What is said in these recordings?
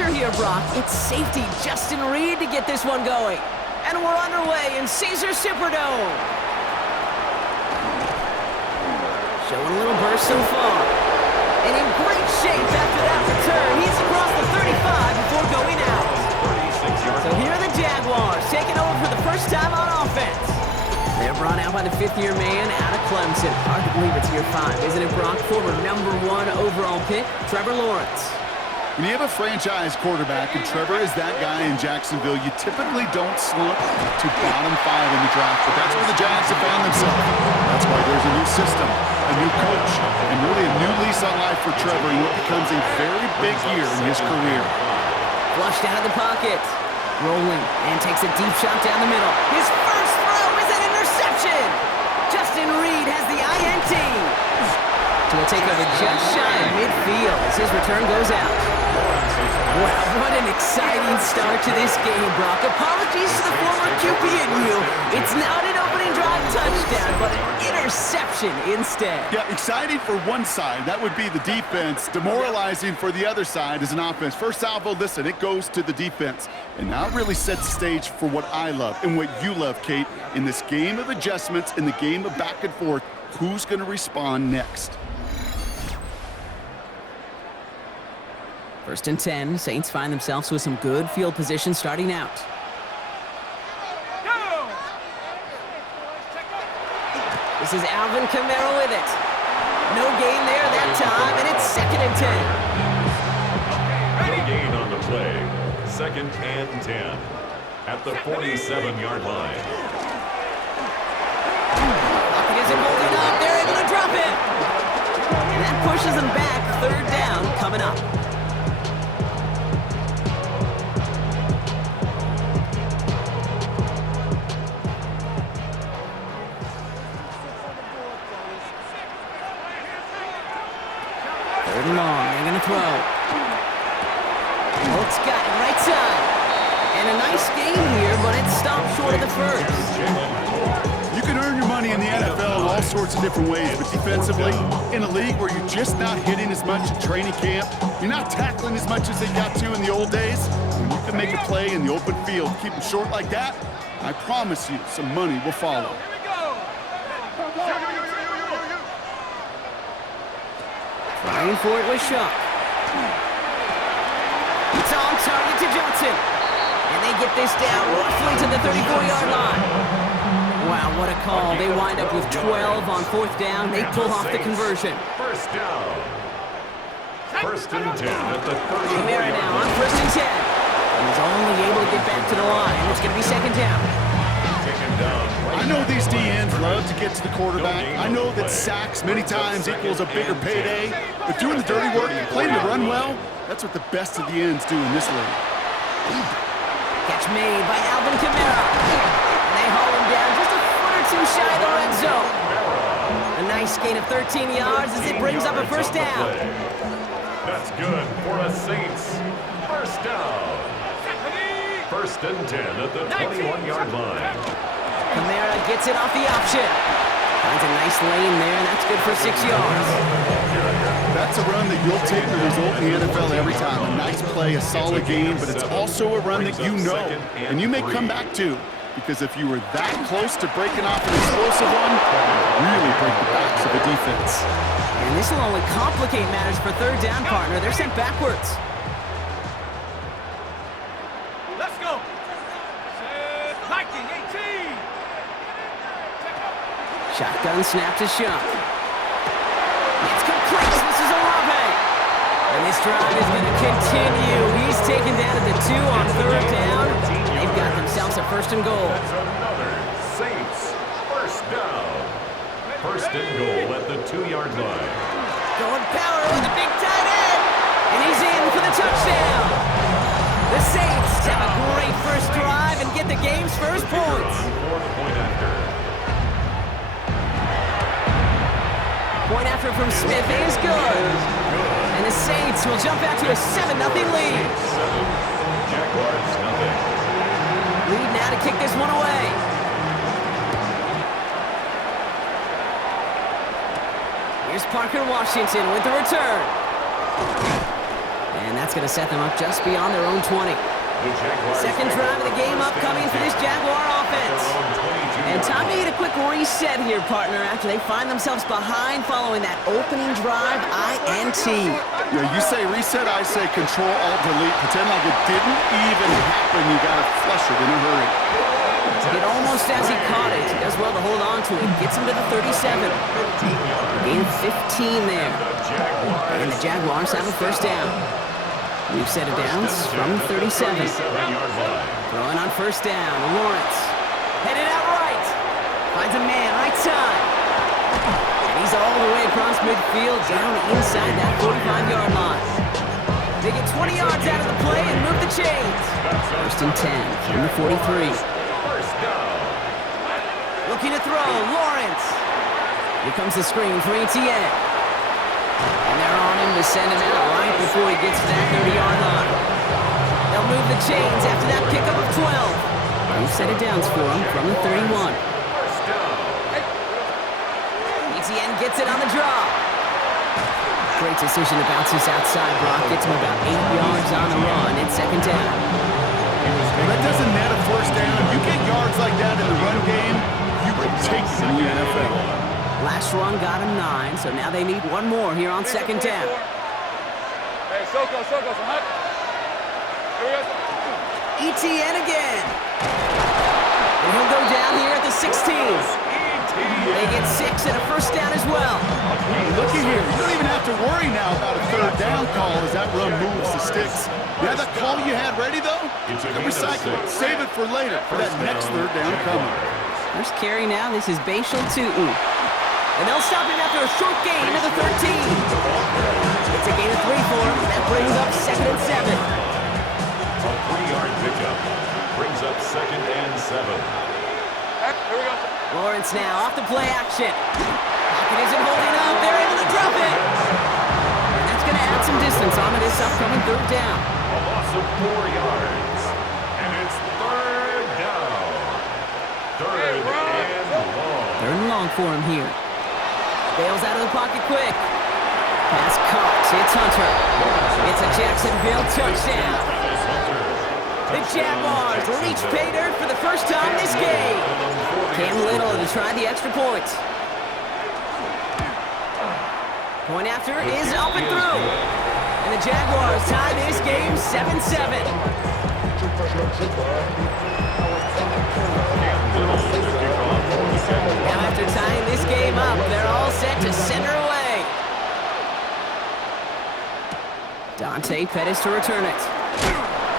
pressure here, Brock. It's safety Justin Reed to get this one going. And we're underway in Caesars Superdome. Showing a little burst so far. And in great shape after that return. He's across the 35 before going out. So here are the Jaguars taking over for the first time on offense. They're brought out by the fifth-year man out of Clemson. Hard to believe it's year 5, isn't it, Brock? Former #1 overall pick, Trevor Lawrence. When you have a franchise quarterback, and Trevor is that guy in Jacksonville, you typically don't slump to bottom 5 in the draft, but that's where the Giants have found themselves. That's why there's a new system, a new coach, and really a new lease on life for Trevor in what becomes a very big year in his career. Flushed out of the pocket. Rolling, and takes a deep shot down the middle. His first throw is an interception! Justin Reed has the INT. To a takeover just shy of midfield as his return goes out. Wow, what an exciting start to this game, Brock. Apologies to the former QB in you. It's not an opening drive touchdown, but an interception instead. Yeah, exciting for one side. That would be the defense. Demoralizing for the other side as an offense. First salvo, listen, it goes to the defense. And now it really sets the stage for what I love and what you love, Kate. In this game of adjustments, in the game of back and forth, who's going to respond next? 1st and 10, Saints find themselves with some good field position starting out. This is Alvin Kamara with it. No gain there that time, and it's 2nd and 10. No gain on the play. 2nd and 10 at the 47-yard line. Lockett isn't holding up. They're able to drop it. And that pushes them back. 3rd down coming up. Long, they're going to throw. Holt's got it right side. And a nice game here, but it stopped short of the first. You can earn your money in the NFL in all sorts of different ways, but defensively, in a league where you're just not hitting as much at training camp, you're not tackling as much as they got to in the old days, when you can make a play in the open field, keep them short like that, I promise you some money will follow. Trying for it with Shuck. It's on target to Johnson. And they get this down roughly to the 34-yard line. Wow, what a call. They wind up with 12 on 4th down. They pull off the conversion. First down. 1st and 10 at the 34-yard line. Now on 1st and 10. He's only able to get back to the line. It's going to be 2nd down. I know these DNs love to get to the quarterback. I know that sacks many times equals a bigger payday. But doing the dirty work and playing the run well, that's what the best of the ends do in this league. Catch made by Alvin Kamara. And they haul him down just a foot or 2 shy of the red zone. A nice gain of 13 yards as it brings up a 1st down. That's good for a Saints. 1st down. 1st and 10 at the 21-yard line. Kamara gets it off the option. Finds a nice lane there, and that's good for 6 yards. That's a run that you'll take the result in the NFL every time. A nice play, a solid game, but it's also a run that you know, and you may come back to, because if you were that close to breaking off an explosive one, really break the backs of the defense. And this will only complicate matters for 3rd down, partner. They're sent backwards. Let's go. Viking 18. Shotgun snap to Shuck. It's complete. This is Olave. And this drive is going to continue. He's taken down at the 2 on 3rd down. They've got themselves a 1st and goal. That's another Saints 1st down. 1st and goal at the 2-yard line. Going power with the big tight end. And he's in for the touchdown. The Saints have a great first drive and get the game's first points. Point after from Smith is good. And the Saints will jump out to a 7-0 lead. Jaguars, nothing. Lead now to kick this one away. Here's Parker Washington with the return. And And that's going to set them up just beyond their own 20. Second drive of the game upcoming for this Jaguar offense. And time to hit a quick reset here, partner, after they find themselves behind following that opening drive INT. Yeah, you say reset, I say Control-Alt-Delete. Pretend like it didn't even happen. You got to flush it in a hurry. It almost as he caught it. He does well to hold on to it. Gets him to the 37. Gain 15 there. And the Jaguars have a first down. We've set it downs from 37. Throwing on first down. Lawrence. Headed out right. Finds a man right side. And he's all the way across midfield down inside that 45-yard line. They get 20 yards out of the play and move the chains. First and 10 from the 43. Looking to throw. Lawrence. Here comes the screen for Etienne. And they're on him to send him out right before he gets to that 30-yard line. They'll move the chains after that pickup of 12. We've set it downs for him from the 31. Etienne gets it on the draw. Great decision to bounce this outside block. Gets him about 8 yards on the run. It's second down. That doesn't net a first down. You get yards like that in the run game, you would take it in the NFL. Last run got him 9, so now they need one more here on second down. Hey, Soko, Etienne again. And he'll go down here at the 16. They get 6 and a first down as well. Looky here. You don't even have to worry now about a third down call as that run moves the sticks. Yeah, that call you had ready, though? Recycle it. Save it for later for that next third down coming. First carry now. This is Bashal Tootin. And they'll stop him after a short gain to the 13. It's a gain of 3 for him. That brings up second and 7. A 3-yard pickup brings up second and 7. Here we go. Lawrence now off the play action. Pocket isn't holding up. They're able to drop it. And that's going to add some distance onto this upcoming third down. A loss of 4 yards. And it's third down. Third and long. Third and long for him here. Bails out of the pocket quick. Pass caught. It's Hunter. It's a Jacksonville touchdown. The Jaguars reach pay dirt for the first time this game. Cam Little to try the extra point. Point after is up and through. And the Jaguars tie this game 7-7. Now after tying this game up, they're all set to send her away. Dante Pettis to return it.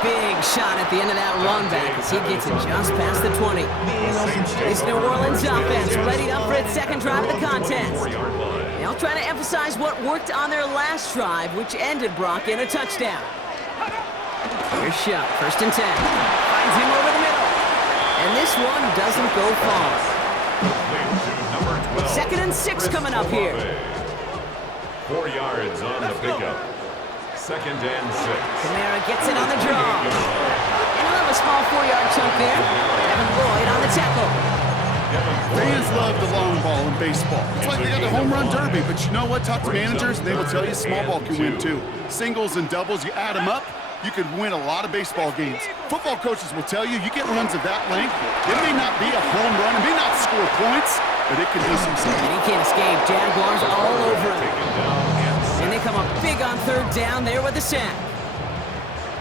Big shot at the end of that run back as he gets it just past the 20. This New Orleans offense ready up for its second drive of the contest. They'll try to emphasize what worked on their last drive, which ended Brock in a touchdown. Here's shot, first and 10. Finds him over the middle. And this one doesn't go far. Second and 6 coming up here. 4 yards on the pickup. Second and 6. Kamara gets it on the draw. And he'll have a small 4-yard chunk there. Evan Lloyd on the tackle. Fans love the long ball in baseball. It's like they got the home run derby, but you know what? Talk to managers, and they will tell you small ball can win too. Singles and doubles, you add them up, you could win a lot of baseball games. Football coaches will tell you, you get runs of that length, it may not be a home run, it may not score points, but it can do some stuff. And he can't escape. Jaguars all over him. And they come up big on third down there with the sack.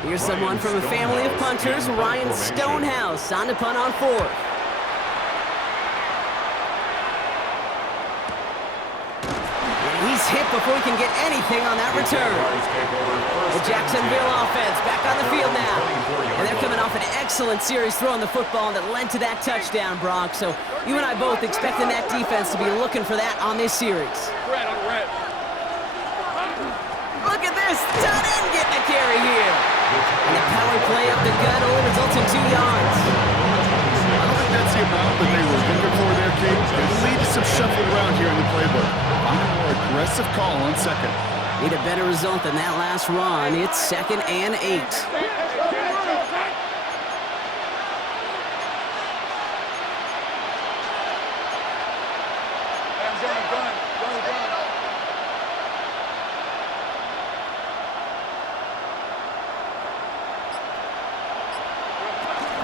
Here's someone from a family of punters, Ryan Stonehouse, on to punt on fourth. And he's hit before he can get anything on that return. The Jacksonville offense back on the field now. And they're coming off an excellent series throwing the football that led to that touchdown, Brock. So you and I both expecting that defense to be looking for that on this series. Look at this, tight end getting a carry here. And the power play up the gut only results in 2 yards. I don't think that's the amount that they were looking for there, Kate. It'll lead to some shuffling around here in the playbook. A more aggressive call on second. Need a better result than that last run. It's second and 8.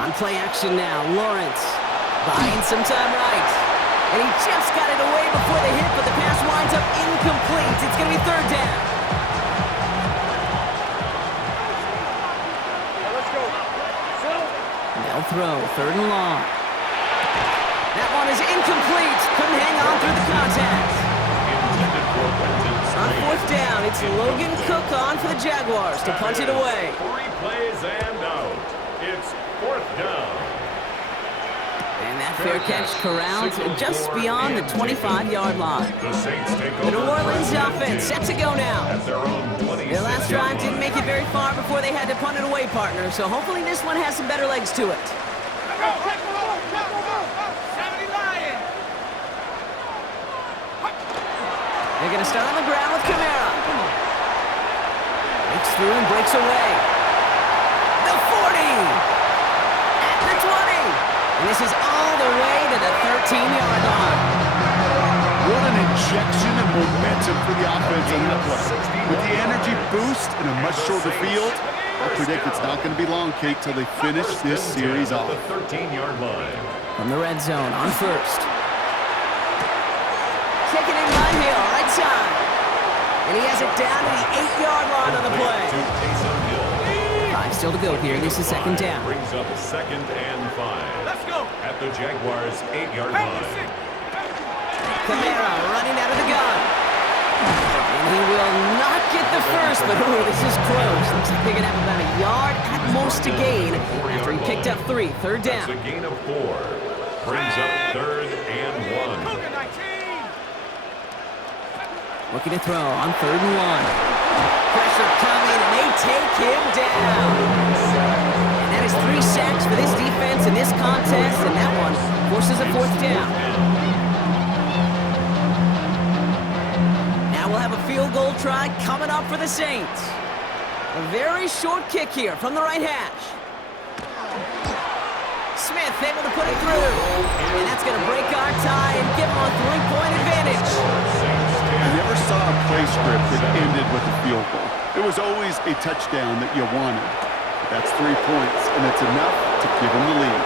On play action now, Lawrence buying some time right. And he just got it away before the hit, but the pass winds up incomplete. It's going to be third down. Let's go. They'll throw, third and long. That one is incomplete. Couldn't hang on through the contact. On fourth down, it's Logan Cook on for the Jaguars to punt it away. 3 plays and out. It's fourth down. And that fair catch corralled just beyond the 25-yard line. The Saints take over. The New Orleans offense set to go now. At their own 26. Their last drive didn't make it very far before they had to punt it away, partner, so hopefully this one has some better legs to it. They're going to start on the ground with Kamara. Breaks through and breaks away. The 40! At the 20! And this is all the way to the 13-yard line. What an injection of momentum for the offense on that play. With the energy boost and a much shorter field, I predict it's not going to be long, Kate, till they finish this series off. The 13-yard line. From the red zone on first. Taken in by Hill, right side. And he has it down to the 8-yard line on the play. To Taysom Hill. 5 still to go here. This is second down. Brings up second and 5. Let's go. At the Jaguars' 8-yard line. Kamara running out of the gun. And he will not get the first, but ooh, this is close. Looks like they're going to have about a yard at most to gain after he picked up 3. Third down. That's a gain of 4. Brings up third and 1. Looking to throw on third and 1. Pressure coming, and they take him down. And that is 3 sacks for this defense in this contest, and that one forces a fourth down. Now we'll have a field goal try coming up for the Saints. A very short kick here from the right hash. Smith able to put it through. And that's going to break our tie and give them a 3-point advantage. I never saw a play script that ended with a field goal. It was always a touchdown that you wanted. That's 3 points, and it's enough to give them the lead.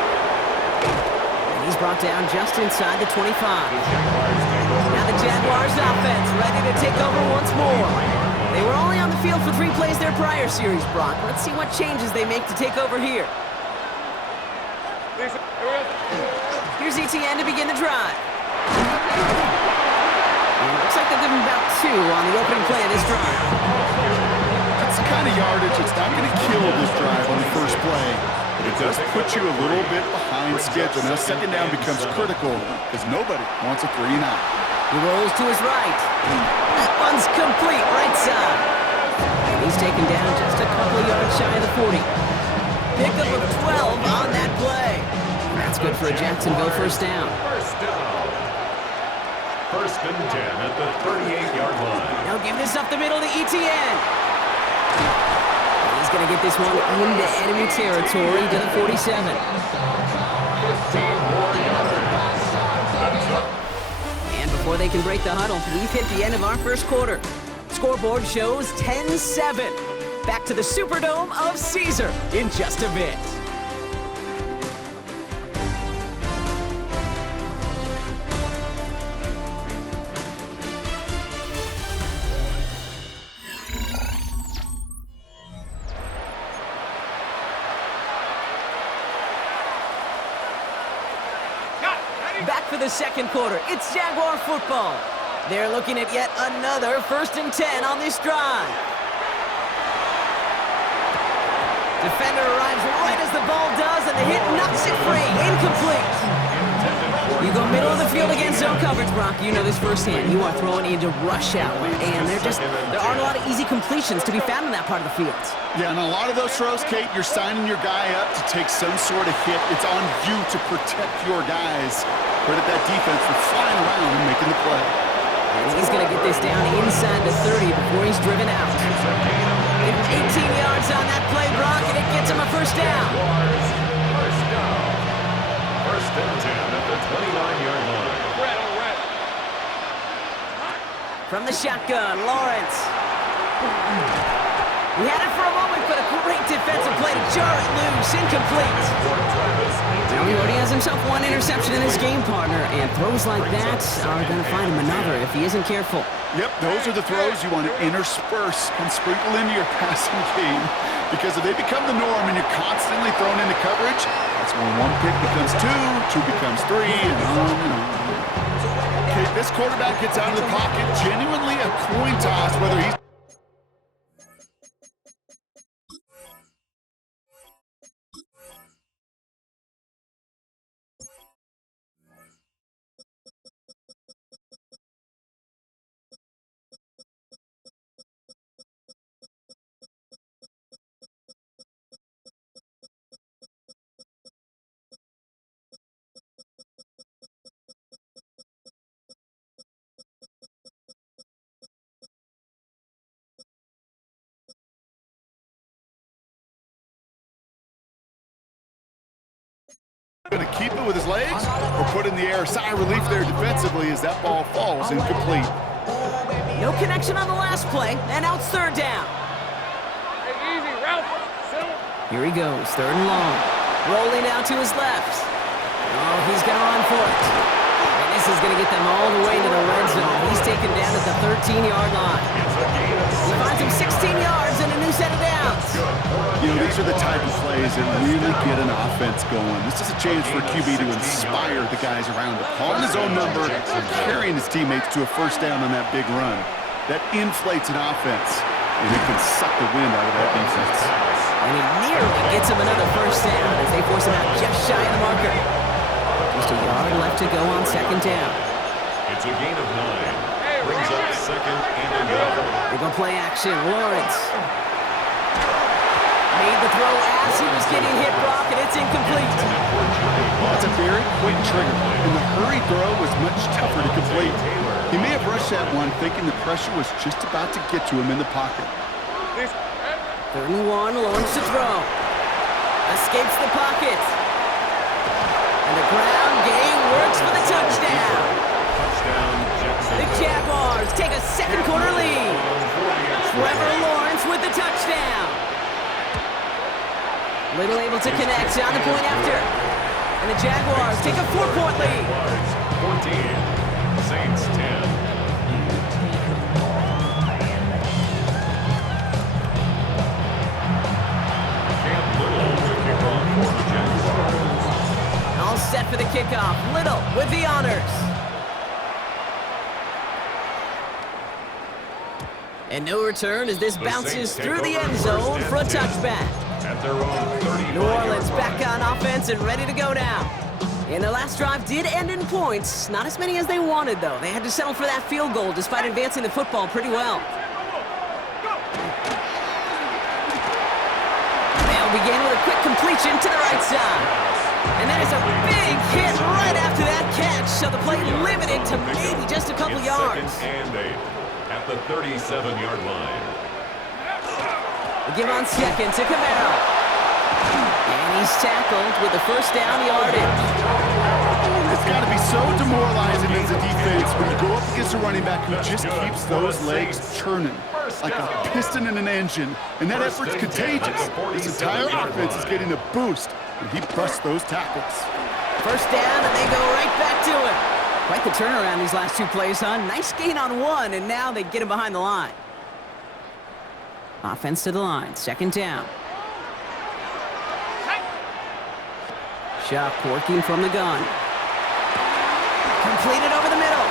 And he's brought down just inside the 25. Now the Jaguars offense ready to take over once more. They were only on the field for 3 plays their prior series, Brock. Let's see what changes they make to take over here. Here's ETN to begin the drive. And it looks like they'll give him about 2 on the opening play of this drive. That's the kind of yardage that's not going to kill this drive on the first play. But it does put you a little bit behind schedule. Now second down becomes critical because nobody wants a 3 and out. He rolls to his right. That one's complete, right side. And he's taken down just a couple of yards shy of the 40. Pickup of 12 on that play. That's good for a Jacksonville first down. First down. First and 10 at the 38-yard line. Now give this up the middle to ETN. He's going to get this one into enemy territory to the 47. 15 more yards. That's up. And before they can break the huddle, we've hit the end of our first quarter. Scoreboard shows 10-7. Back to the Superdome of Caesar in just a bit. Back for the second quarter. It's Jaguar football. They're looking at yet another 1st and 10 on this drive. Defender arrives right as the ball does, and the hit knocks it free. Incomplete. You go middle of the field against zone coverage, Brock. You know this firsthand. You are throwing into rush hour, and there aren't a lot of easy completions to be found in that part of the field. Yeah, and a lot of those throws, Kate, you're signing your guy up to take some sort of hit. It's on you to protect your guys. Credit that defense for flying around and making the play. And he's going to get this down inside the 30 before he's driven out. 18 yards on that play, Brock, and it gets him a first down. First down. First and 10 at the 29-yard line. From the shotgun, Lawrence. He had it for a moment, but a great defensive play to jar it loose. Incomplete. Now he already has himself one interception in his game, partner, and throws like that are going to find him another if he isn't careful. Yep, those are the throws you want to intersperse and sprinkle into your passing game. Because if they become the norm and you're constantly thrown into coverage, that's when one pick becomes two becomes three, and on and on. Okay, this quarterback gets out of the pocket, genuinely a coin toss whether he's going to keep it with his legs or put in the air. Sigh of relief there defensively as that ball falls incomplete. No connection on the last play, and now it's third down. Hey, easy, Ralph. Settle. Here he goes, third and long. Rolling out to his left. Oh, he's going to run for it. And this is going to get them all the way to the red zone. He's taken down at the 13-yard line. He finds him 16 yards and a new set of downs. You know, these are the type of plays that really get an offense going. This is a chance for QB to inspire the guys around him. Calling his own number and carrying his teammates to a first down on that big run. That inflates an offense, and it can suck the wind out of that defense. And he nearly gets him another first down as they force him out just shy of the marker. Just a yard left to go on second down. It's a gain of 9. Brings up second and a yard. They go play action. Lawrence made the throw as he was getting hit, Brock, and it's incomplete. That's a very quick trigger, and the hurry throw was much tougher to complete. He may have rushed that one thinking the pressure was just about to get to him in the pocket. Third and one, Lawrence to throw. Escapes the pocket. And the ground game works for the touchdown. Touchdown, Jackson. The Jaguars take a second quarter lead. Trevor Lawrence with the touchdown. Little able to connect on the point after. And the Jaguars take a 4-point lead. 14, Saints 10. All set for the kickoff. Little with the honors. And no return as this bounces through the end zone for a touchback. At their own 35. New Orleans back on offense and ready to go now. And their last drive did end in points. Not as many as they wanted, though. They had to settle for that field goal despite advancing the football pretty well. They'll begin with a quick completion to the right side. And that is a big hit right after that catch, so the play limited to maybe just a couple yards. Second and 8 at the 37-yard line. They give on second to Camaro. And he's tackled with the first down yardage. It's got to be so demoralizing as a defense when you go up against a running back who just keeps those legs churning like a piston in an engine, and that effort's contagious. This entire offense is getting a boost, and he busts those tackles. First down, and they go right back to it. Quite the turnaround these last two plays, huh? Nice gain on one, and now they get him behind the line. Offense to the line, second down. Shot working from the gun. Completed over the middle.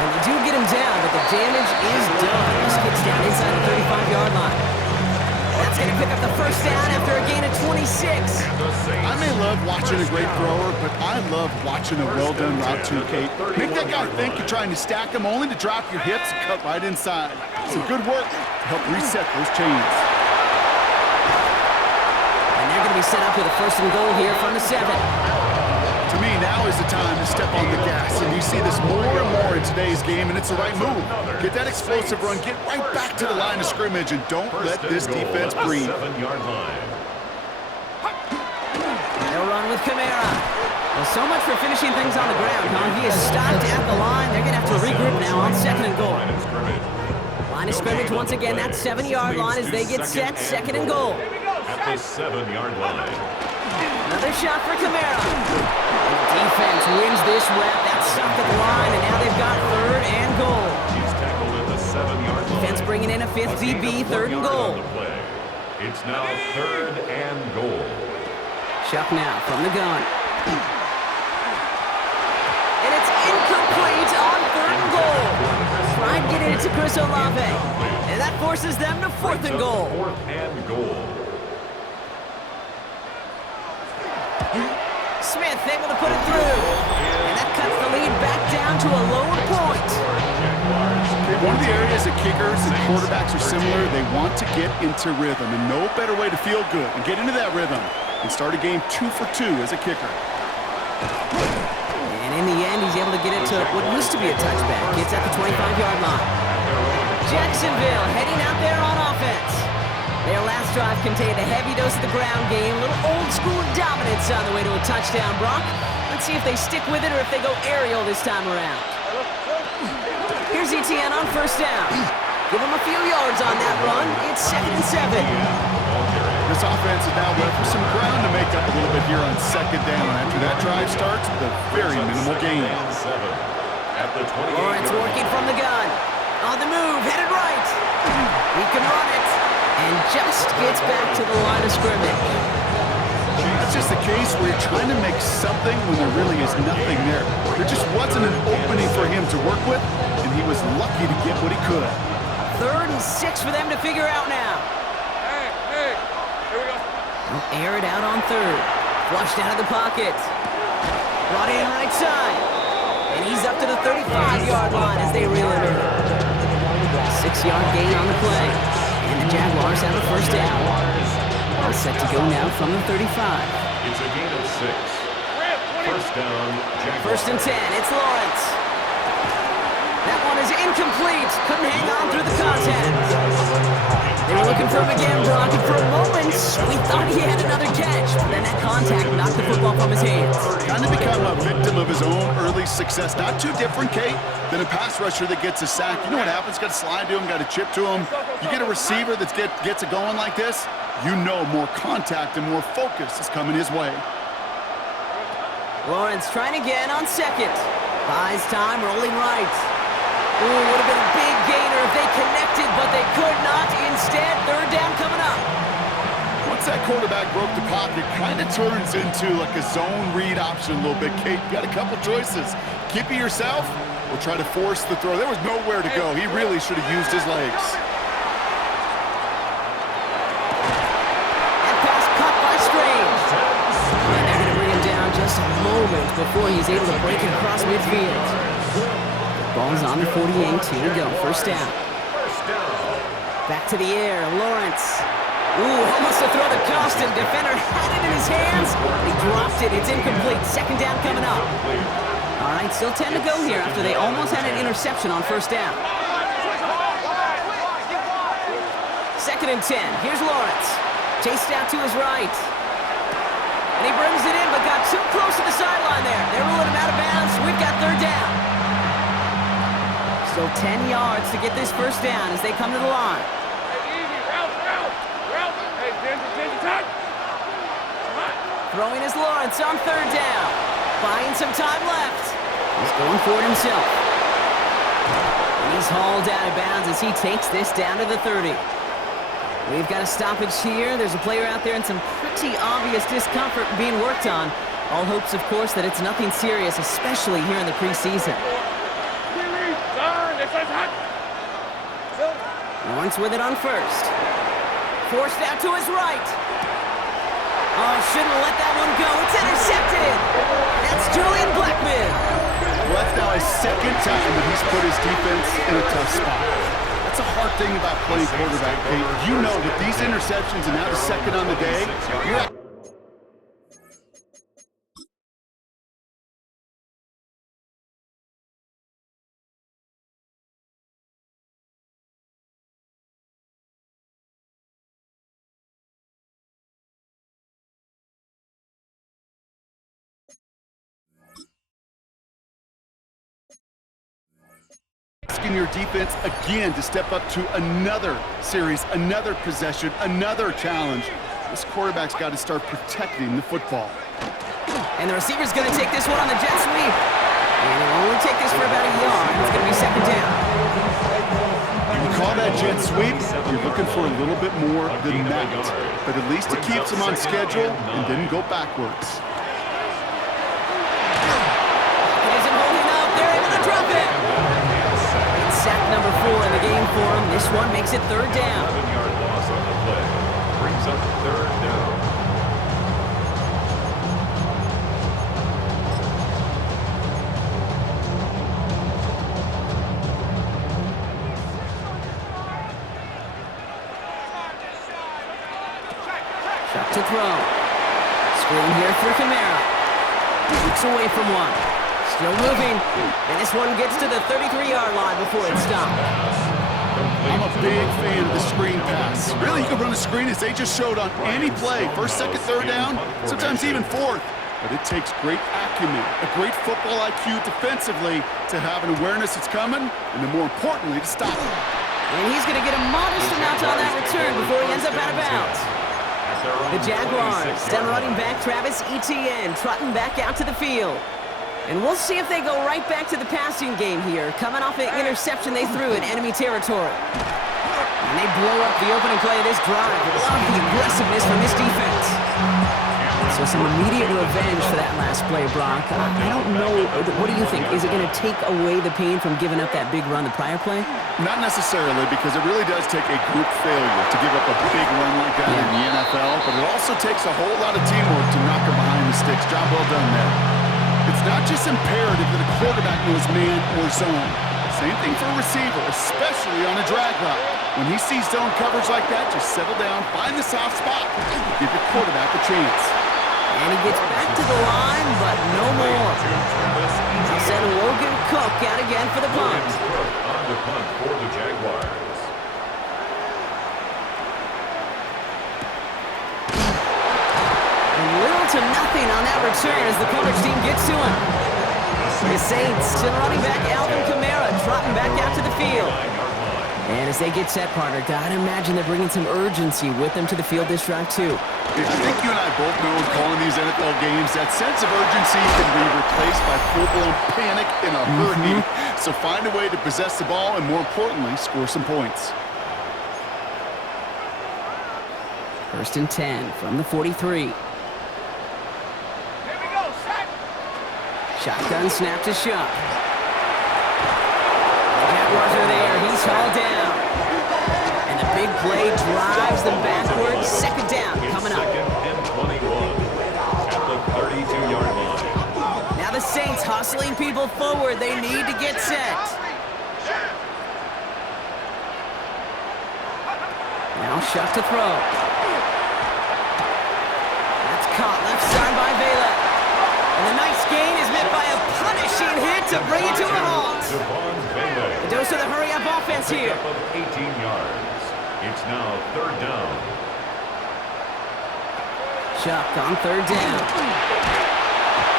And they do get him down, but the damage is done. This kid's down inside the 35-yard line. That's going to pick up the first down after a gain of 26. I may love watching a great thrower, but I love watching a well-done route to Kate. Make that guy think you're trying to stack him only to drop your hips and cut right inside. Some good work to help reset those chains. And they're going to be set up with a first and goal here from the 7. To me, now is the time to step on the gas, and you see this more and more in today's game, and it's the right move. Get that explosive run, get right back to the line of scrimmage, and don't let this defense breathe. 7-yard line. They'll run with Camara. Well, so much for finishing things on the ground, huh? He is stopped at the line. They're going to have to regroup now on second and goal. Line of scrimmage. Line of scrimmage once again, that 7-yard line as they get set, second and goal. At the 7-yard line. Another shot for Kamara. Defense wins this rep. That's stopped at the line, and now they've got third and goal. He's tackled at the 7-yard line. Defense bringing in a fifth DB, third and goal. It's now third and goal. Chuck now from the gun. And it's incomplete on third and goal. Tried getting it to Chris Olave. And that forces them to fourth and goal. Fourth and goal. Smith able to put it through. And that cuts the lead back down to a lower point. One of the areas that kickers and quarterbacks are similar, they want to get into rhythm. And no better way to feel good and get into that rhythm and start a game 2 for 2 as a kicker. And in the end, he's able to get it to what used to be a touchback. Gets at the 25-yard line. Jacksonville heading out there on offense. Their last drive contained a heavy dose of the ground game, a little old-school dominance on the way to a touchdown, Brock. Let's see if they stick with it or if they go aerial this time around. Here's ETN on first down. Give him a few yards on that run. It's 2nd and 7. This offense is now left with some ground to make up a little bit here on second down. After that drive starts with a very minimal gain. Lawrence working from the gun. On the move, headed right. He can run it. And just gets back to the line of scrimmage. That's just the case where you're trying to make something when there really is nothing there. There just wasn't an opening for him to work with, and he was lucky to get what he could. 3rd and 6 for them to figure out now. Hey, here we go. They'll air it out on 3rd. Flushed out of the pocket. Brought in right side. And he's up to the 35-yard line as they reel it in. 6-yard gain on the play. And the Jaguars have a first down. All set to go now from the 35. It's a gain of 6. First down, Jaguars. 1st and 10, it's Lawrence. That one is incomplete. Couldn't hang on through the contact. They were looking for him again, Brock, and for a moment, we thought he had another catch. But then that contact knocked the football from his hands. Kind of become a victim of his own early success. Not too different, Kate, than a pass rusher that gets a sack. You know what happens? Got to slide to him, got to chip to him. You get a receiver that gets it going like this, you know more contact and more focus is coming his way. Lawrence trying again on 2nd. Buys time, rolling right. Ooh, would have been a big gainer if they connected, but they could not. Instead, 3rd down coming up. Once that quarterback broke the pocket, kind of turns into like a zone read option a little bit. Kate, you got a couple choices. Keep it yourself or try to force the throw. There was nowhere to go. He really should have used his legs. That pass caught by Strange. And they're going to bring him down just a moment before he's able to break it across midfield. Ball's on the 48, 2 to go, first down. Back to the air, Lawrence. Ooh, almost a throw to cost him. Defender had it in his hands, but he dropped it. It's incomplete. 2nd down coming up. All right, still 10 to go here after they almost had an interception on first down. 2nd and 10, here's Lawrence. Chased out to his right. And he brings it in, but got too close to the sideline there. They're ruling him out of bounds. We've got 3rd down. Still 10 yards to get this first down as they come to the line. Hey, easy. Route. Hey, Ginger, touch. Throwing is Lawrence on 3rd down. Buying some time left. He's going for it himself. And he's hauled out of bounds as he takes this down to the 30. We've got a stoppage here. There's a player out there in some pretty obvious discomfort being worked on. All hopes, of course, that it's nothing serious, especially here in the preseason. Lawrence with it on 1st. Forced out to his right. Oh, shouldn't have let that one go. It's intercepted. That's Julian Blackman. Well, that's now his 2nd time that he's put his defense in a tough spot. That's a hard thing about playing quarterback, Kate. You know that these interceptions and now the 2nd on the day, you're asking your defense again to step up to another series, another possession, another challenge. This quarterback's got to start protecting the football. And the receiver's going to take this one on the jet sweep. And he'll only take this for about a yard. It's going to be second down. You call that jet sweep, you're looking for a little bit more than that. But at least it keeps him on schedule and didn't go backwards. It isn't holding up. They're able to drop it. It's sack number 4 in the game for him. This one makes it third down. 7-yard loss on the play. Brings up third down. Shot to throw. Screen here for Kamara. Looks away from one. Still moving. And this one gets to the 33-yard line before it's stopped. I'm a big fan of the screen pass. Really, you can run a screen as they just showed on any play. First, second, third down, sometimes even fourth. But it takes great acumen, a great football IQ defensively to have an awareness it's coming, and then more importantly, to stop it. And he's going to get a modest amount on that return before he ends up out of bounds. The Jaguars, stem running back Travis Etienne trotting back out to the field. And we'll see if they go right back to the passing game here, coming off an interception they threw in enemy territory. And they blow up the opening play of this drive. Love the aggressiveness from this defense. So some immediate revenge for that last play, Brock. I don't know. What do you think? Is it going to take away the pain from giving up that big run the prior play? Not necessarily, because it really does take a group failure to give up a big run like that in the NFL, but it also takes a whole lot of teamwork to knock him behind the sticks. Job well done there. It's not just imperative that a quarterback knows man or zone. Same thing for a receiver, especially on a drag route. When he sees zone coverage like that, just settle down, find the soft spot, give your quarterback a chance. And he gets back to the line, but no more. He'll send Logan Cook out again for the punt. On the punt for the Jaguars. Little to nothing on that return as the coverage team gets to him. The Saints still running back Alvin Kamara, trotting back out to the field. And as they get set, partner, gotta imagine they're bringing some urgency with them to the field this drive, too. I think you and I both know in calling these NFL games, that sense of urgency can be replaced by full-blown panic in a hurry. So find a way to possess the ball and, more importantly, score some points. First and 10 from the 43. Shotgun snap to Shuck. The Jaguars are there. He's hauled down. And the big play drives them backwards. Second down coming up. Second and 21 at the 32-yard line. Now the Saints hustling people forward. They need to get set. Now Shuck to throw. That's caught left side by Vela. And the nice gain is met by a punishing hit to bring it to a halt. A dose of the hurry-up offense here. 18 yards. It's now third down. Shuck on third down.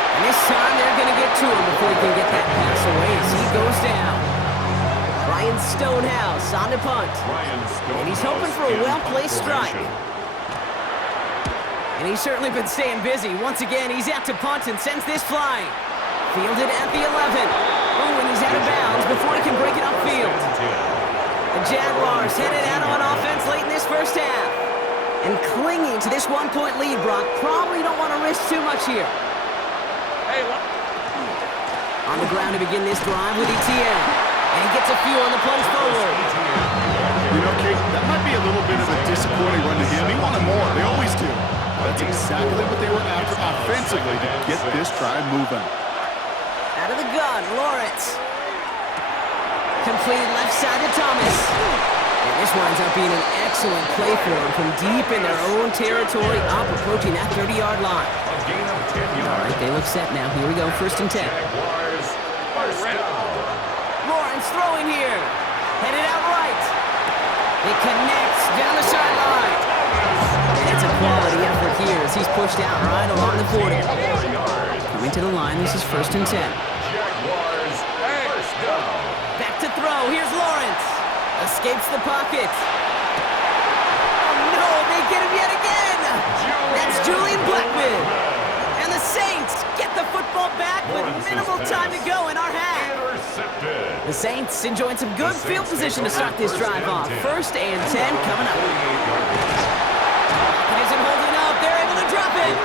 And this time they're going to get to him before he can get that pass away as he goes down. Ryan Stonehouse on the punt. And he's hoping for a well-placed strike. And he's certainly been staying busy. Once again, he's out to punt and sends this flying. Fielded at the 11. Oh, and he's out of bounds before he can break it upfield. The Jaguars headed out on offense late in this first half. And clinging to this one-point lead, Brock, probably don't want to risk too much here. On the ground to begin this drive with Etienne. And he gets a few on the plunge forward. You know, Kate, that might be a little bit of a disappointing run to him. He wanted more. They always do. That's exactly what they were after offensively to get this drive moving. Out of the gun, Lawrence. Completed left side to Thomas. And this winds up being an excellent play for them from deep in their own territory, up approaching that 30-yard line. A gain of 10 All yards. right, they look set now. Here we go, first and 10. Jaguars, first down. Lawrence throwing here. Headed out right. It connects down the sideline. And it's a quality effort here as he's pushed out right along the 40. Coming to the line, this is first and 10. Jaguars, first down. Back to throw. Here's Escapes the pocket. Oh no, they get him yet again. That's Julian Blackman. And the Saints get the football back with minimal time to go in our half. The Saints enjoying some good field position to start this drive off. 1st and 10 coming up. It isn't holding up. They're able to drop it.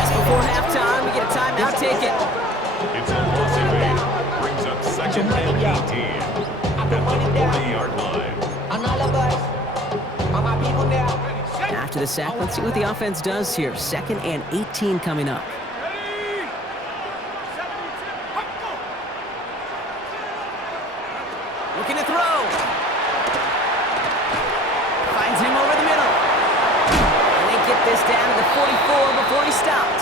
Just before halftime, we get a timeout taken. It's a loss of 8. Brings up 2nd and 18 at the 40-yard line. After the sack, let's see what the offense does here. 2nd and 18 coming up. Looking to throw. Finds him over the middle. And they get this down to the 44 before he stopped.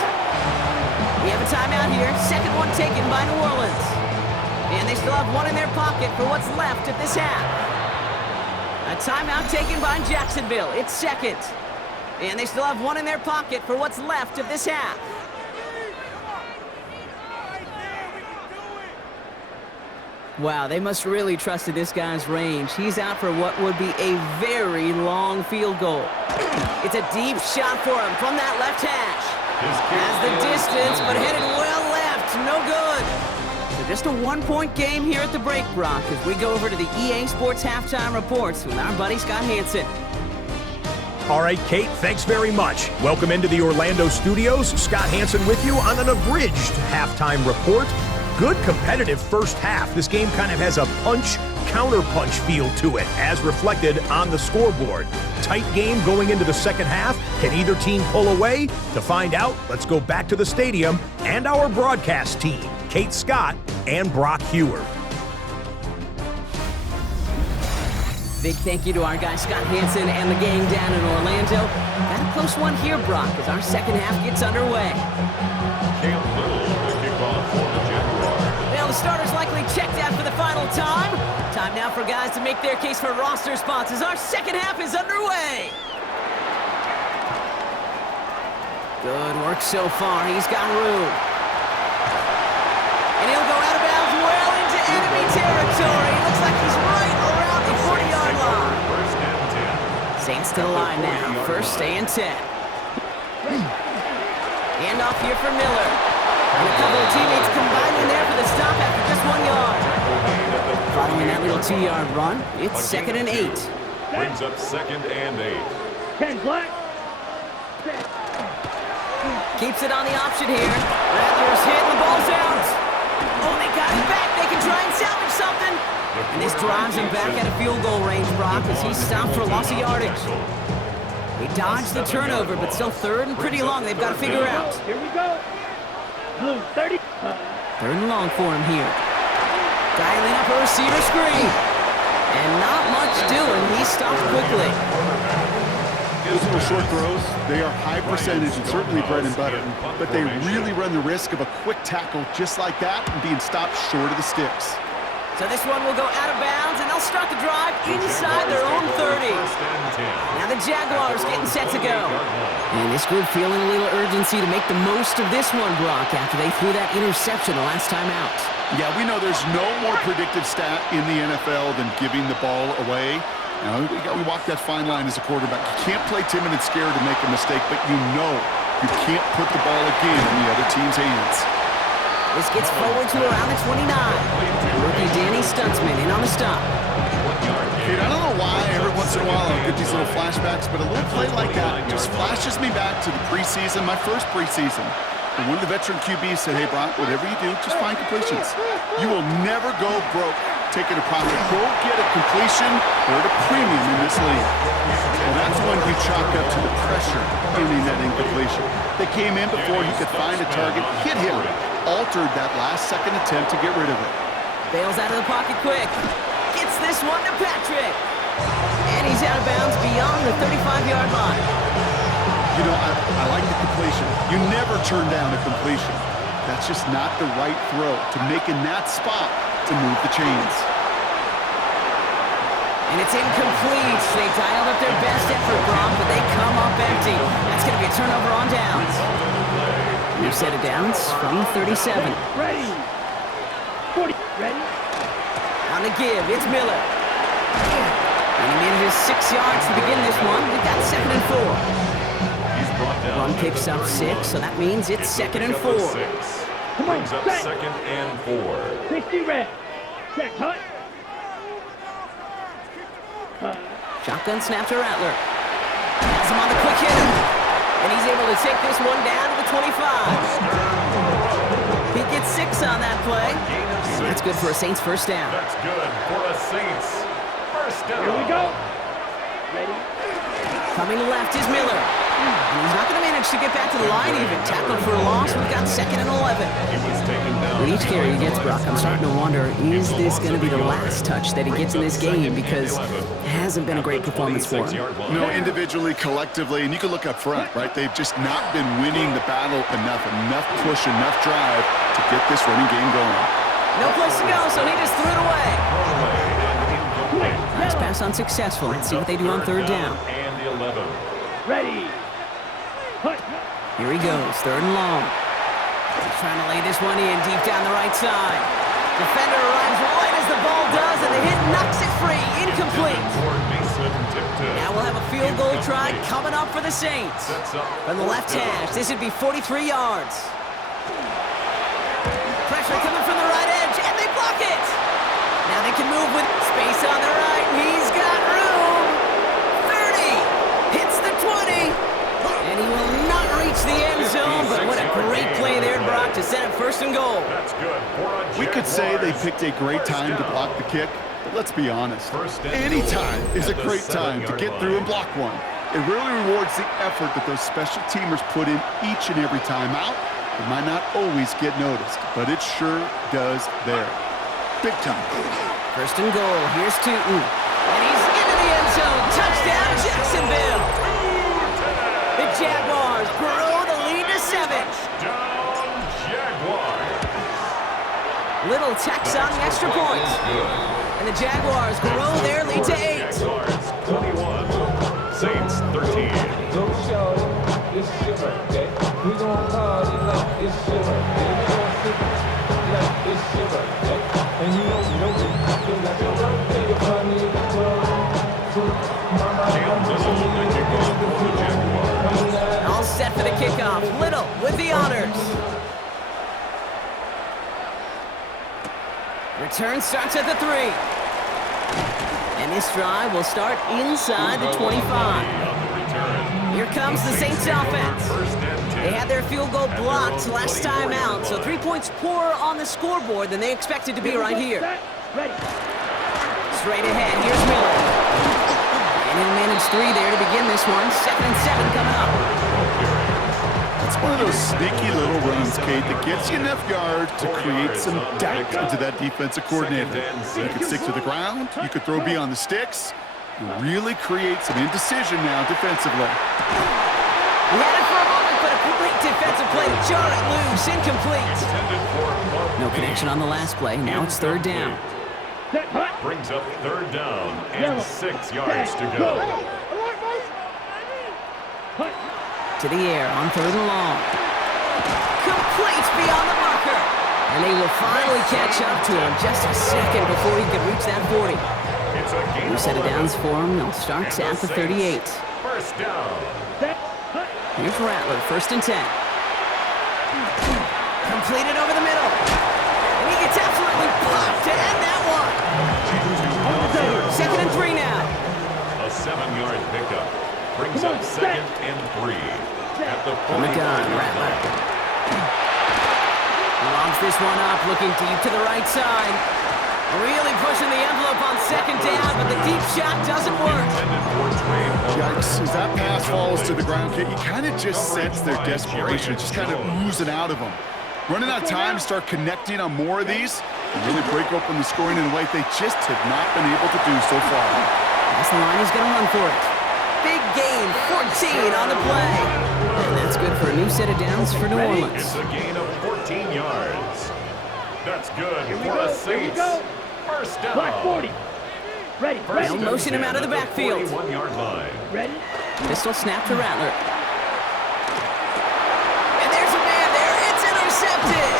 We have a timeout here. 2nd one taken by New Orleans. And they still have one in their pocket for what's left of this half. A timeout taken by Jacksonville. It's 2nd. And they still have one in their pocket for what's left of this half. Wow, they must really trusted this guy's range. He's out for what would be a very long field goal. It's a deep shot for him from that left hash. Has the distance, but headed well left. No good. So just a 1-point game here at the break, Brock, as we go over to the EA Sports halftime reports with our buddy Scott Hansen. All right, Kate, thanks very much. Welcome into the Orlando studios. Scott Hansen with you on an abridged halftime report. Good competitive first half. This game kind of has a punch-counter-punch feel to it, as reflected on the scoreboard. Tight game going into the second half. Can either team pull away? To find out, let's go back to the stadium and our broadcast team, Kate Scott and Brock Hewer. Big thank you to our guy Scott Hansen and the gang down in Orlando. Got a close one here, Brock, as our second half gets underway. Cam Little to kick off for the Jaguars. Well, the starters likely checked out for the final time. Time now for guys to make their case for roster spots as our second half is underway. Good work so far. He's got room. And he'll go out of bounds well into enemy territory. Looks like he's right around the 40-yard line. 1st and 10. Saints to the line now. 1st and 10. Hand off here for Miller. And a couple of teammates combining there for the stop after just 1 yard. Following that little 2-yard run, it's 2nd and 8. Brings up 2nd and 8. 10 black. Keeps it on the option here. Rattlers hit, the ball's out. Oh, they got it back. They can try and salvage something. And this drives him back at a field goal range, Brock, as he stopped for a loss of yardage. They dodged the turnover, but still 3rd and pretty long. They've got to figure out. Here we go. Blue 30. 3rd and long for him here. Dialing up a receiver screen. And not much doing. He stopped quickly. Those little short throws, they are high percentage and certainly bread and butter, but they really run the risk of a quick tackle just like that and being stopped short of the sticks. So this one will go out of bounds, and they'll start the drive inside their own 30. Now the Jaguars getting set to go. And this group feeling a little urgency to make the most of this one, Brock, after they threw that interception the last time out. Yeah, we know there's no more predictive stat in the NFL than giving the ball away. Now, we walk that fine line as a quarterback. You can't play timid and scared to make a mistake, but you know you can't put the ball again in the other team's hands. This gets forward to around the 29. Rookie Danny Stutzman in on the stop. Kate, I don't know why every once in a while I'll get these little flashbacks, but a little play like that just flashes me back to the preseason, my first preseason. And one of the veteran QBs said, hey, Brock, whatever you do, just find completions. You will never go broke taking a profit. Go get a completion or at a premium in this league. And that's when you chalk up to the pressure in that incompletion. They came in before he could find a target, hit him, altered that last second attempt to get rid of it. Bails out of the pocket quick. Gets this one to Patrick. And he's out of bounds beyond the 35-yard line. You know, I like the completion. You never turn down a completion. That's just not the right throw to make in that spot to move the chains. And it's incomplete. They dialed up their best effort, Brock, but they come up empty. That's going to be a turnover on downs. New set of downs from 37. Ready. 40. Ready. On the give, it's Miller. And he manages 6 yards to begin this one. We've got 2nd and 4. He's brought down. Run picks up 6, so that means it's 2nd and 4. Brings up 2nd and 4. 60 red. Check, hut. Shotgun snap to Rattler. Has him on the quick hitter. And he's able to take this one down to the 25. He gets 6 on that play. And that's good for a Saints first down. That's good for a Saints first down. Here we go. Ready? Coming left is Miller. And he's not going to manage to get back to the line even. Tackled for a loss. We've got 2nd and 11. He was taken down. With each carry he gets, Brock, I'm starting to wonder, is this going to be the last touch that he gets in this game? Because it hasn't been a great performance for him. No, individually, collectively, and you can look up front, right? They've just not been winning the battle enough push, enough drive to get this running game going. No place to go, so he just threw it away. Nice pass unsuccessful. Let's see what they do on 3rd down. And the 11. Ready. Hut. Here he goes, 3rd and long. He's trying to lay this one in deep down the right side. Defender arrives right as the ball does, and the hit knocks it free. Incomplete. Now we'll have a field goal try coming up for the Saints. From the left hash, this would be 43 yards. Pressure coming from the right edge, and they block it. Now they can move with space on the right. He's got room. 30. Hits the 20. And he will not reach the end zone, but what a great play there, Brock, to set up 1st and goal. That's good for a We could say they picked a great time to block the kick, but let's be honest. Any time is a great time to get through and block one. It really rewards the effort that those special teamers put in each and every time out. It might not always get noticed, but it sure does there. Big time. 1st and goal. Here's Tootin. And he's into the end zone. Touchdown, Jacksonville. The Jaguars grow the lead to 7. Down Jaguars. Little Tex on the extra point. And the Jaguars grow their lead to 8. Jaguars 21. Saints 13. Don't shout it, it's your birthday. We gon' party like it's your birthday. We gon' sing like it's your birthday. And you don't know it, feel like your birthday. You're funny in the club. Cam Little, the kickoff for the Jaguars. All set for the kickoff. Little with the honors. Return starts at the 3. And this drive will start inside the 25. Here comes the Saints offense. They had their field goal blocked last time out, so 3 points poorer on the scoreboard than they expected to be right here. Ready. Straight ahead, here's Miller. And he'll manage 3 there to begin this one. 2nd and 7 coming up. It's one of those sneaky little runs, Kate, that gets you enough yards to create some doubt into that defensive coordinator. You could stick to the ground, you could throw beyond the sticks, you really create some indecision now defensively. We had it for a moment, but a complete defensive play to jar it loose. Incomplete. No connection on the last play. Now it's 3rd down. Brings up 3rd down and 6 yards to go. To the air on 3rd and long. Complete beyond the marker. And they will finally catch up to him just a second before he can reach that 40. It's a gain New set of downs for him. They'll start at the 38. First down. Here's Rattler, 1st and 10. Completed over the middle. And he gets absolutely popped to end that one. 2nd and 3 now. A 7-yard pickup. Brings up 2nd and 3. At the On the gun, Rattler. Logs this one up, looking deep to the right side. Really pushing the envelope on 2nd down, but the deep shot doesn't work. Yikes, as that pass falls to the ground, Kate, you kind of just sense their desperation, just kind of oozing out of them. Running out of time to start connecting on more of these and really break open the scoring in a way they just have not been able to do so far. That's the line, he's going to run for it. Big gain, 14 on the play. And that's good for a new set of downs for New Orleans. It's a gain of 14 yards. That's good for a Saints. First down. Black 40. Ready. They'll motion him out of the backfield. 41-yard line. Ready. Pistol snap to Rattler. And there's a man there. It's intercepted.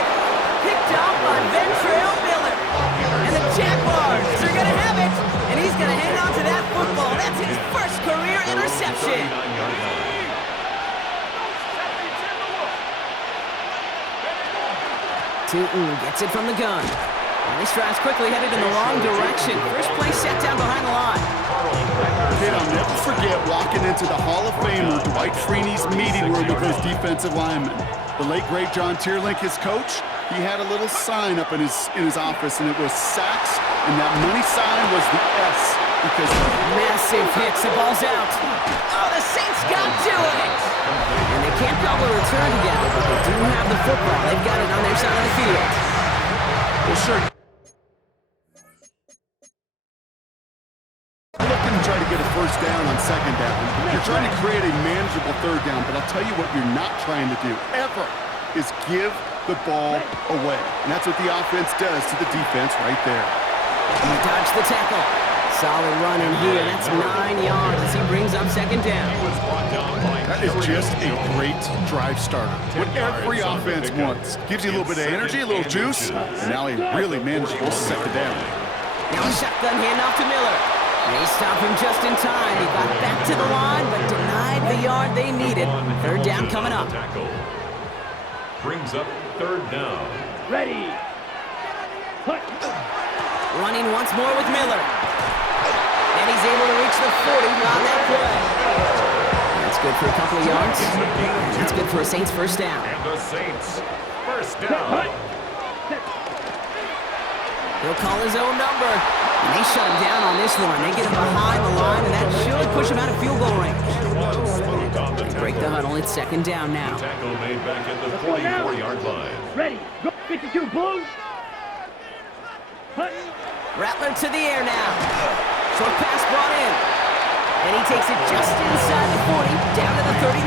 Picked off by Ventrell Miller. And the Jaguars are going to have it. And he's going to interception. 39-yard line. Tootin gets it from the gun. And this drive's quickly headed in the wrong direction. First play set down behind the line. Kid, I'll never forget walking into the Hall of Famer Dwight Freeney's meeting room with those defensive linemen. The late, great John Tierlink, his coach, he had a little sign up in his office, and it was sacks, and that money sign was the S, because Massive hits, the ball's out. Oh, the Saints got to it! And they can't cobble a return together, but they do have the football. They've got it on their side of the field. well, sure. Looking to try to get a first down on second down. You're trying to create a manageable third down, but I'll tell you what you're not trying to do, ever, is give the ball away. And that's what the offense does to the defense right there. And he dodged the tackle. Solid run in here. That's 9 yards as he brings up second down. That is just a great drive starter. What every offense wants. Gives you a little bit of energy, a little juice, and now a really manageable second down. Now a shotgun handoff to Miller. They stop him just in time. He got back to the line, but denied the yard they needed. Third down coming up. Brings up third down. Ready. Put. Running once more with Miller. And he's able to reach the 40 on that play. That's good for a couple of yards. That's good for a Saints first down. And the Saints first down. He'll call his own number. And they shut him down on this one. They get him behind the line, and that should push him out of field goal range. They break the huddle. It's second down now. Tackle made back at the 44-yard line. Ready. Go. 52 Blues. Put. Rattler to the air now. Short pass brought in. And he takes it just inside the 40, down to the 39.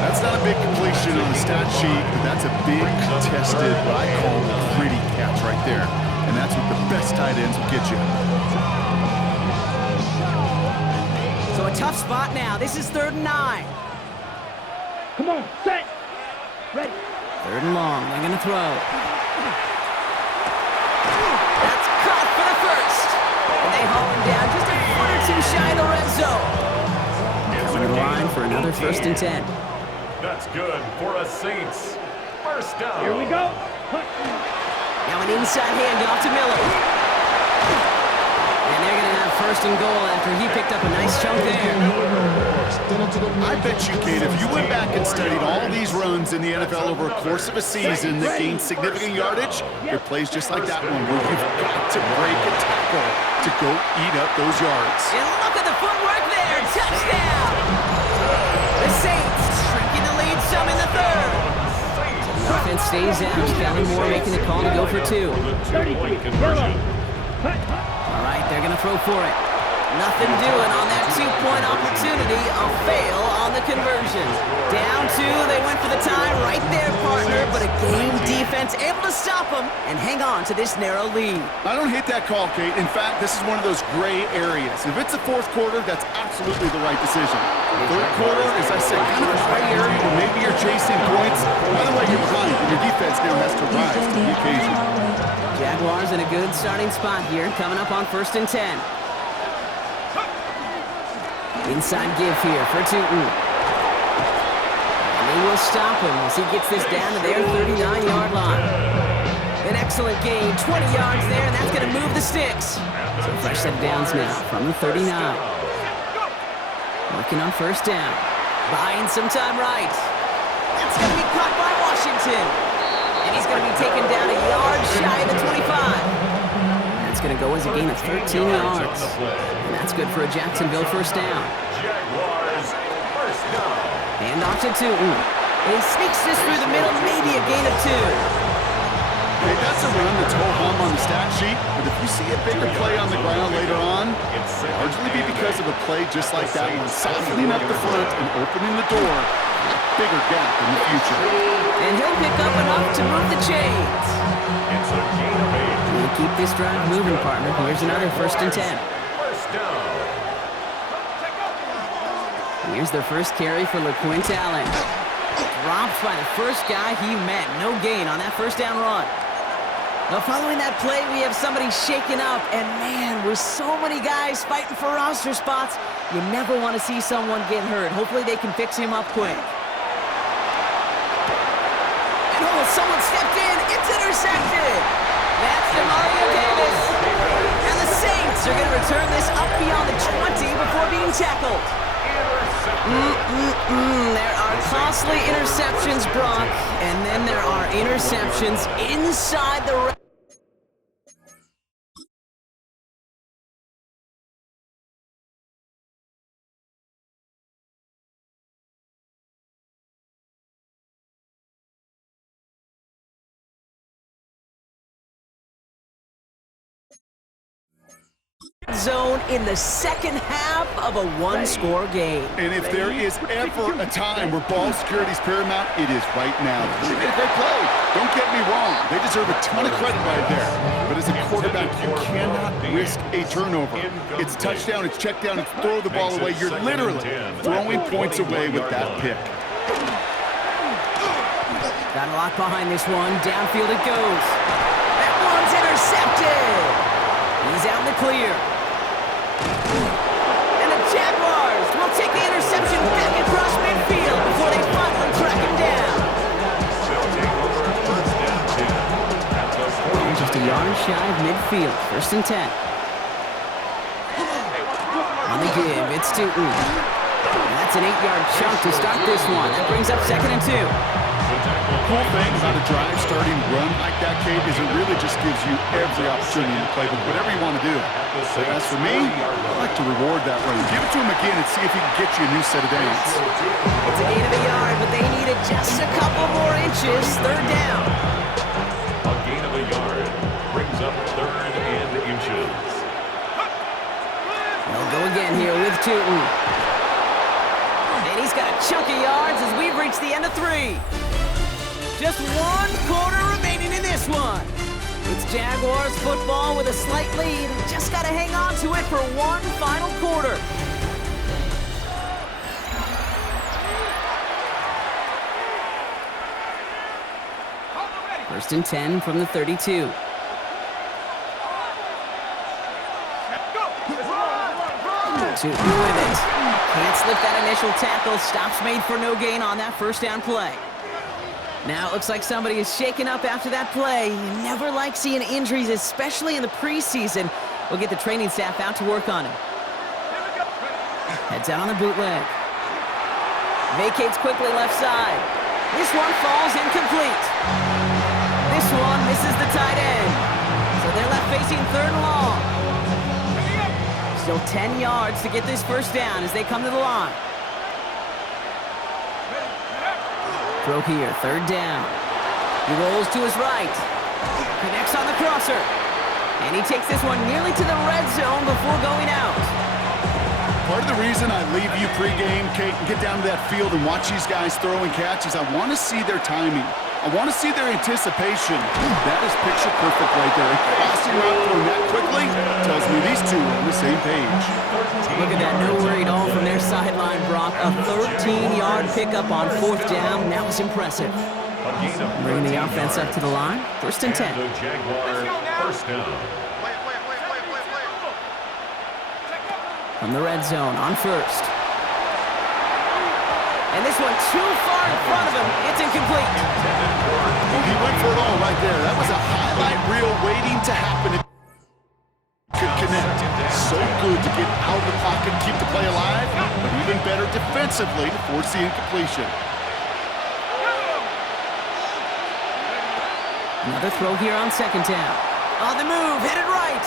That's not a big completion on the stat sheet, but that's a big contested, what I call gritty catch right there. And that's what the best tight ends will get you. So a tough spot now. This is 3rd and 9. Come on. Set. Ready. 3rd and long. They're going to throw. That's caught for the first. And they haul him down just a foot or two shy of the red zone. Coming to the line for another 1st and 10. That's good for a Saints first down. Here we go. Put. Now an inside handoff to Miller. And they're going to have 1st and goal after he picked up a nice chunk there. I bet you, Kate, if you went back and studied all these runs in the NFL over a course of a season that gained significant yardage, there are plays just like that one where you've got to break a tackle to go eat up those yards. And look at the footwork there. Touchdown. The Saints shrinking the lead some in the 3rd. The offense stays out. Kelly Moore making the call to go for 2. Two-point conversion. All right, they're going to throw for it. Nothing doing on that 2-point opportunity. A fail on the conversion. Down 2, they went for the tie right there, partner, but a game defense able to stop them and hang on to this narrow lead. I don't hate that call, Kate. In fact, this is one of those gray areas. If it's the 4th quarter, that's absolutely the right decision. 3rd quarter, as I said, kind of a gray area where maybe you're chasing points. By the way, you're behind, and your defense now has to rise to the occasion. Jaguars in a good starting spot here, coming up on 1st and 10. Inside give here for Tootin. And they will stop him as he gets this down to their 39-yard line. An excellent gain, 20 yards there, and that's going to move the sticks. So a fresh set of downs now from the 39. Working on 1st down. Buying some time right. That's going to be caught by Washington. And he's going to be taken down a yard shy of the 25. That's going to go as a gain of 13 yards. And that's good for a Jacksonville first down. Jaguars first down. Hand off to Tootin. He sneaks this through the middle, maybe a gain of 2. Hey, that's a run that's ho-hum on the stat sheet, but if you see a bigger play on the ground later on, it'll largely be because of a play just like that one, softening up the front and opening the door, a bigger gap in the future. And he'll pick up enough to move the chains. It's a gain of 8. We'll keep this drive moving, partner. Here's another 1st and 10. First down. Here's their first carry for LaQuint Allen. Dropped by the first guy he met. No gain on that 1st down run. Now, following that play, we have somebody shaken up, and man, with so many guys fighting for roster spots, you never want to see someone get hurt. Hopefully they can fix him up quick. And oh, someone stepped in. It's intercepted. That's DeMario Davis. And the Saints are going to return this up beyond the 20 before being tackled. There are costly interceptions, Brock, and then there are interceptions inside the zone in the second half of a one-score game. And if there is ever a time where ball security is paramount, it is right now. They made a great play. Don't get me wrong. They deserve a ton of credit right there. But as a quarterback, you cannot risk a turnover. It's touchdown, it's check down, it's throw the ball away. You're literally throwing points away with that pick. Got a lot behind this one. Downfield it goes. That one's intercepted. He's out in the clear. And the Jaguars will take the interception back across midfield before they finally track him down. Just a yard shy of midfield. 1st and 10. On the give, it's Tootin. And that's an 8-yard chunk to start this one. That brings up 2nd and 2. The cool thing about a drive starting run like that, Kate, is it really just gives you every opportunity to play with whatever you want to do. So as for me, I like to reward that run. Give it to him again and see if he can get you a new set of downs. It's a gain of a yard, but they needed just a couple more inches. 3rd down. A gain of a yard brings up 3rd and inches. They'll go again here with Tootin. And he's got a chunk of yards as we've reached the end of 3. Just 1 quarter remaining in this one. It's Jaguars football with a slight lead. Just got to hang on to it for one final quarter. First and 10 from the 32. Tootin with it. Can't slip that initial tackle. Stops made for no gain on that 1st down play. Now it looks like somebody is shaken up after that play. You never like seeing injuries, especially in the preseason. We'll get the training staff out to work on him. Heads out on the bootleg. Vacates quickly left side. This one falls incomplete. This one misses the tight end. So they're left facing 3rd and long. Still 10 yards to get this 1st down as they come to the line. Throw here, 3rd down. He rolls to his right. Connects on the crosser. And he takes this one nearly to the red zone before going out. Part of the reason I leave you pregame, Kate, and get down to that field and watch these guys throw and catch is I want to see their timing. I want to see their anticipation. That is picture perfect right there. A crossing route throwing that quickly tells me these two are on the same page. Look at that, no worry at all from their sideline, Brock. A 13-yard pickup on 4th down. That was impressive. Bringing the offense up to the line. 1st and 10. The Jaguar 1st down. From the red zone on 1st. And this one too far in front of him. It's incomplete. Well, he went for it all right there. That was a highlight reel waiting to happen. It could connect. So good to get out of the pocket, keep the play alive, but even better defensively to force the incompletion. Another throw here on 2nd down. On the move, headed right.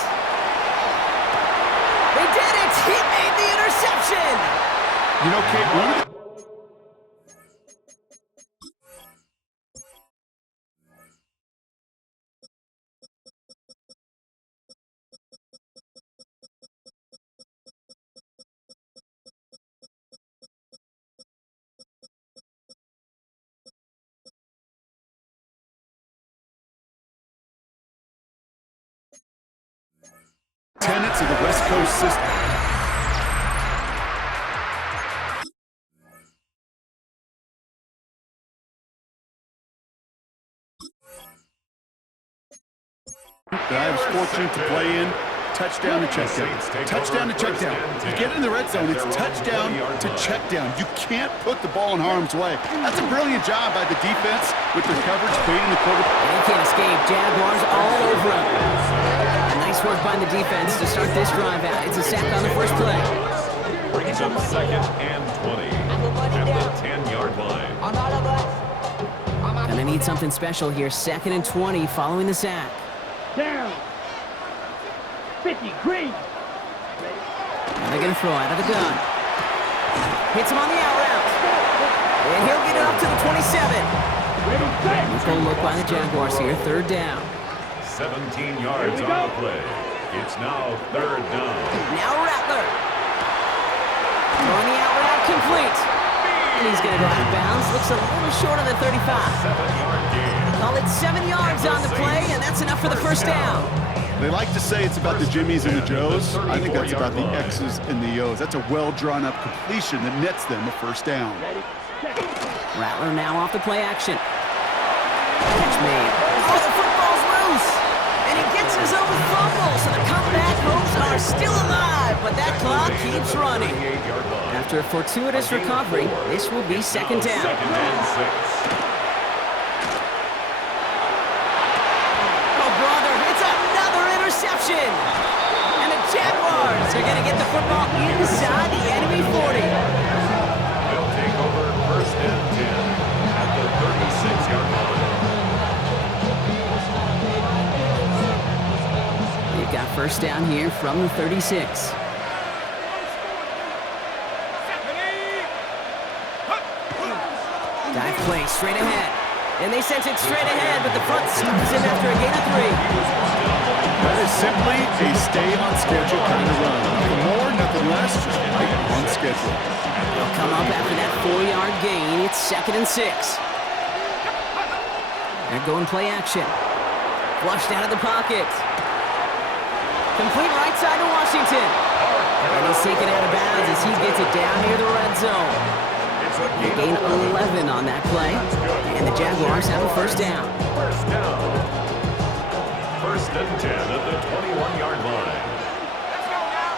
They did it! He made the interception! You know, Kate, one of the tenets of the West Coast system. that I was fortunate to play in. Touchdown to check down. Touchdown to check down. You get in the red zone, it's touchdown to check down. You can't put the ball in harm's way. That's a brilliant job by the defense with their coverage, baiting the quarterback. And he can't escape. Jaguars all over him. Nice work by the defense to start this drive out. It's a sack on the first play. Brings up 2nd and 20 at the 10-yard line. Gonna need something special here. 2nd and 20 following the sack. Down. 50, green. Now they're gonna throw out of the gun. Hits him on the out route. And he'll get it up to the 27. Ready, set. Full look by the Jaguars here. 3rd down. 17 yards on the play. It's now 3rd down. Now Rattler. Throwing the out route complete. And he's gonna go out of bounds. Looks a little short of the 35. 7-yard gain. Call it 7 yards on the play, and that's enough for the first down. They like to say it's about the Jimmies and the Joes. I think that's about the X's and the O's. That's a well-drawn-up completion that nets them a first down. Rattler now off the play action. Catch made. Oh, the football's loose! And he gets his own fumble, so the comeback hopes are still alive, but that clock keeps running. After a fortuitous recovery, this will be 2nd down. 2nd and 6. Interception! And the Jaguars are going to get the football inside the enemy 40. They'll take over 1st and 10 at the 36-yard line. They've got first down here from the 36. Dive play straight ahead. And they sent it straight ahead, but the front stops him after a gain of 3. That is simply a stay-on-schedule kind of run. Nothing more, nothing less, just right on schedule. They'll come up after that 4-yard gain. It's 2nd and 6. They're going play action. Flushed out of the pocket. Complete right side to Washington. And he's taken out of bounds as he gets it down near the red zone. They gain 11 on that play. And the Jaguars have a first down. First down. 1st and 10 at the 21-yard line. Let's go now.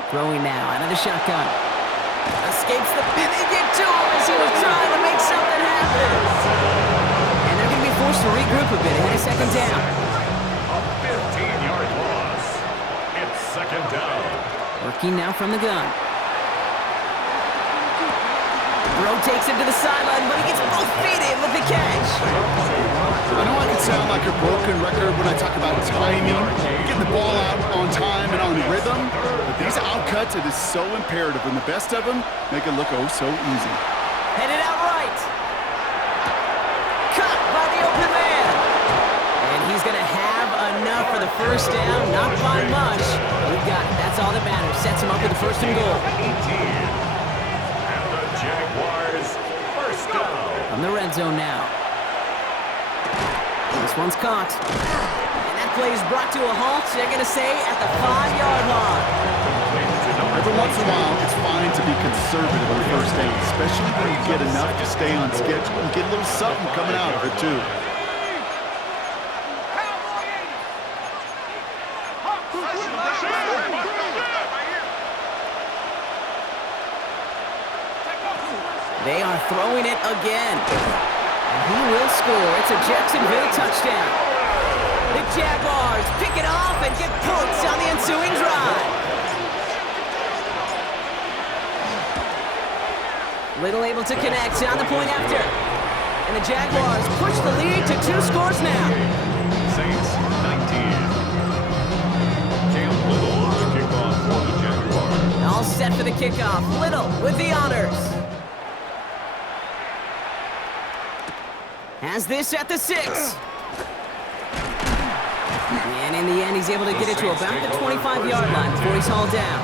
19-18. Throwing now out of the shotgun. Escapes the pin. They get to him as he was trying to make something happen. And they're going to be forced to regroup a bit ahead of 2nd down. A 15-yard loss. It's 2nd down. Working now from the gun. Bro takes him to the sideline, but he gets both feet in with the catch. I know I can sound like a broken record when I talk about timing, getting the ball out on time and on rhythm, but these outcuts, it is so imperative, and the best of them make it look oh so easy. Headed out right. Cut by the open man. And he's going to have enough for the first down, not by much. He got it. That's all that matters. Sets him up with the 1st and goal. 18. Jaguars, first down. From the red zone now. This one's caught. And that play is brought to a halt, they're going to say, at the 5-yard line. Every once in a while, it's fine to be conservative on first down, especially when you get enough to stay on schedule and get a little something coming out of it, too. They are throwing it again. And he will score. It's a Jacksonville touchdown. The Jaguars pick it off and get points on the ensuing drive. Little able to connect on the point after. And the Jaguars push the lead to 2 scores now. Saints 19. Cam Little on the kickoff for the Jaguars. All set for the kickoff. Little with the honors. Has this at the 6. And in the end, he's able to get it to about the 25-yard line before he's hauled down.